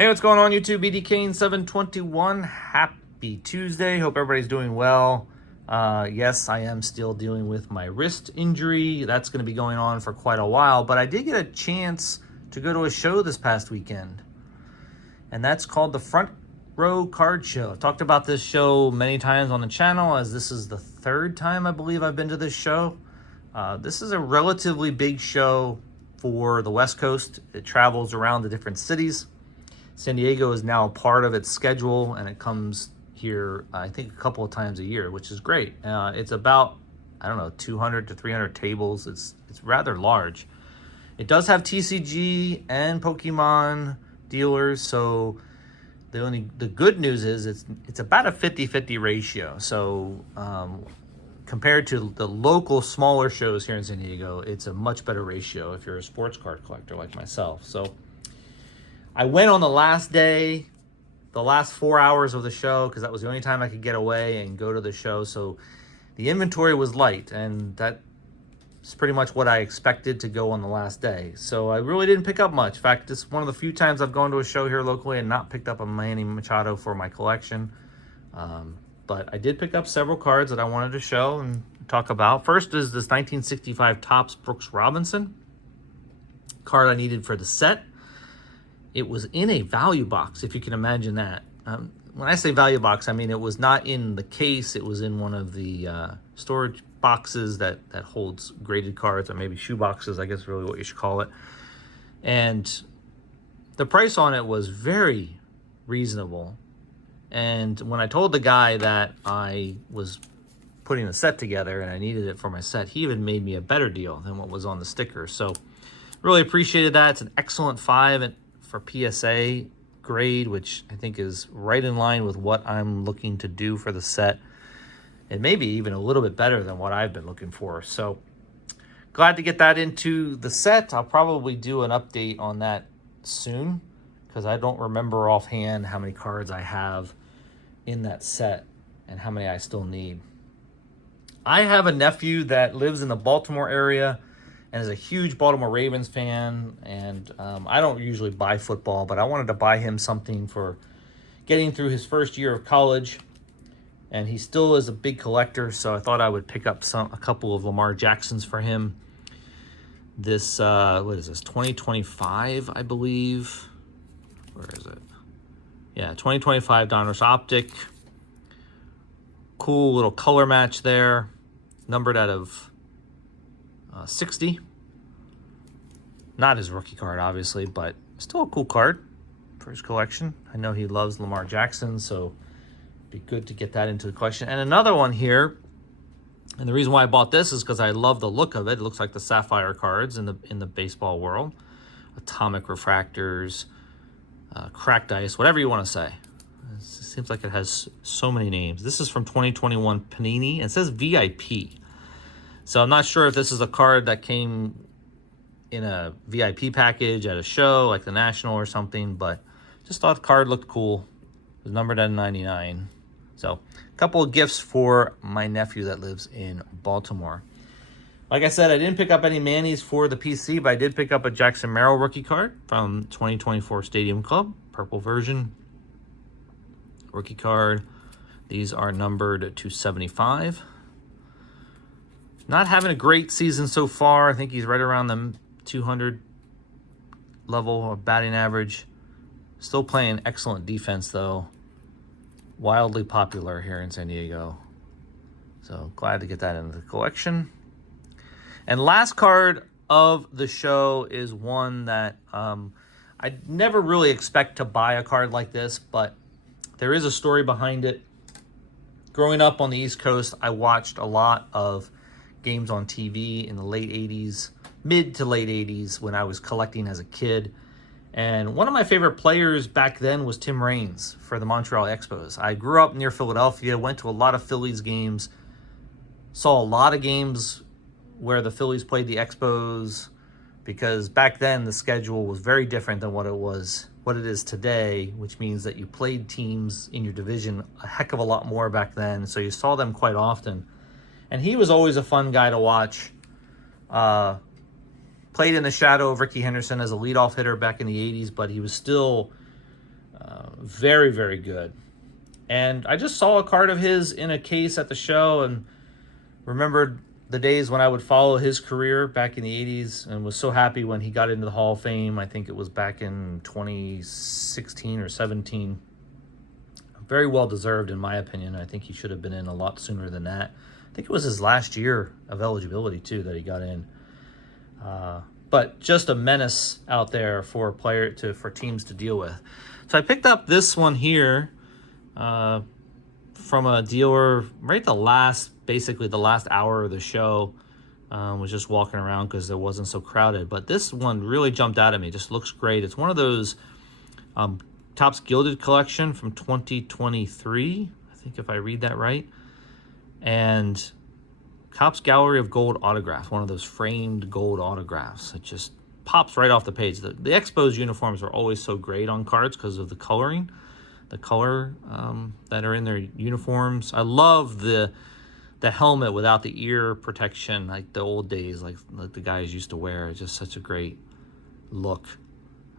Hey, what's going on YouTube? BD Kane 721. Happy Tuesday. Hope everybody's doing well. Yes, I am still dealing with my wrist injury. That's going to be going on for quite a while, but I did get a chance to go to a show this past weekend, and that's called the Front Row Card Show. I've talked about this show many times on the channel, as this is the third time I believe I've been to this show. This is a relatively big show for the West Coast. It travels around the different cities. San Diego is now a part of its schedule, and it comes here, I think, a couple of times a year, which is great. It's about, 200 to 300 tables. It's rather large. It does have TCG and Pokemon dealers, so the good news is it's about a 50-50 ratio. So compared to the local smaller shows here in San Diego, it's a much better ratio if you're a sports card collector like myself. So I went on the last day, the last 4 hours of the show, because that was the only time I could get away and go to the show. So the inventory was light, and that's pretty much what I expected to go on the last day. So I really didn't pick up much. In fact, this is one of the few times I've gone to a show here locally and not picked up a Manny Machado for my collection. But I did pick up several cards that I wanted to show and talk about. First is this 1965 Topps Brooks Robinson card I needed for the set. It was in a value box, if you can imagine that. When I say value box, I mean it was not in the case. It was in one of the storage boxes that holds graded cards, or maybe shoe boxes, I guess really what you should call it. And the price on it was very reasonable. And when I told the guy that I was putting the set together and I needed it for my set, he even made me a better deal than what was on the sticker. So really appreciated that. It's an excellent 5 for PSA grade, which I think is right in line with what I'm looking to do for the set, and maybe even a little bit better than what I've been looking for. So glad to get that into the set. I'll probably do an update on that soon, because I don't remember offhand how many cards I have in that set and how many I still need. I have a nephew that lives in the Baltimore area and is a huge Baltimore Ravens fan, and I don't usually buy football, but I wanted to buy him something for getting through his first year of college, and he still is a big collector, so I thought I would pick up a couple of Lamar Jacksons for him. This, what is this, 2025, I believe? Where is it? Yeah, 2025 Donruss Optic. Cool little color match there, numbered out of 60. Not his rookie card, obviously, but still a cool card for his collection. I know he loves Lamar Jackson, so it'd be good to get that into the collection. And another one here, and the reason why I bought this is because I love the look of it. It looks like the Sapphire cards in the baseball world. Atomic Refractors, Cracked Ice, whatever you want to say. It seems like it has so many names. This is from 2021 Panini. It says VIP. So I'm not sure if this is a card that came in a VIP package at a show like the National or something, but just thought the card looked cool. It was numbered at 99. So a couple of gifts for my nephew that lives in Baltimore. Like I said, I didn't pick up any Mannies for the PC, but I did pick up a Jackson Merrill rookie card from 2024 Stadium Club, purple version. Rookie card. These are numbered to 75. Not having a great season so far. I think he's right around the 200 level of batting average. Still playing excellent defense, though. Wildly popular here in San Diego. So glad to get that into the collection. And last card of the show is one that I never really expect to buy a card like this, but there is a story behind it. Growing up on the East Coast, I watched a lot of games on TV in the late 80s, mid to late 80s, when I was collecting as a kid. And one of my favorite players back then was Tim Raines for the Montreal Expos. I grew up near Philadelphia, went to a lot of Phillies games, saw a lot of games where the Phillies played the Expos, because back then the schedule was very different than what it is today, which means that you played teams in your division a heck of a lot more back then, so you saw them quite often. And he was always a fun guy to watch. Played in the shadow of Rickey Henderson as a leadoff hitter back in the 80s, but he was still Very, very good. And I just saw a card of his in a case at the show and remembered the days when I would follow his career back in the 80s and was so happy when he got into the Hall of Fame. I think it was back in 2016 or 17. Very well deserved, in my opinion. I think he should have been in a lot sooner than that. I think it was his last year of eligibility, too, that he got in. But just a menace out there for for teams to deal with. So I picked up this one here from a dealer right basically the last hour of the show. Was just walking around because it wasn't so crowded. But this one really jumped out at me. Just looks great. It's one of those Topps Gilded collection from 2023. I think if I read that right. And Topps Gallery of Gold autographs, one of those framed gold autographs. It just pops right off the page. The Expos uniforms are always so great on cards because of the coloring, the color that are in their uniforms. I love the helmet without the ear protection, like the old days, like the guys used to wear. It's just such a great look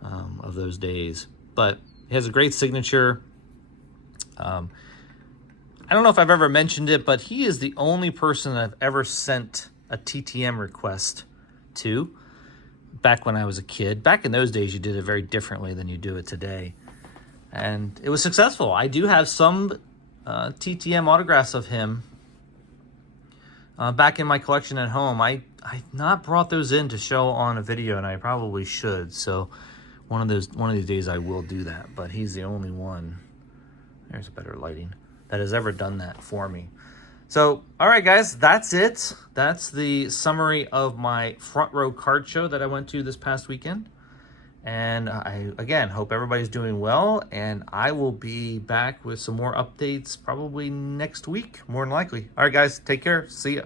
of those days. But he has a great signature. I don't know if I've ever mentioned it, but he is the only person I've ever sent a TTM request to back when I was a kid. Back in those days, you did it very differently than you do it today. And it was successful. I do have some TTM autographs of him back in my collection at home. I've not brought those in to show on a video, and I probably should. So one of these days I will do that. But he's the only one. There's a better lighting. That has ever done that for me. So, all right, guys, that's it. That's the summary of my front row card show that I went to this past weekend. And I, again, hope everybody's doing well. And I will be back with some more updates probably next week, more than likely. All right, guys, take care. See ya.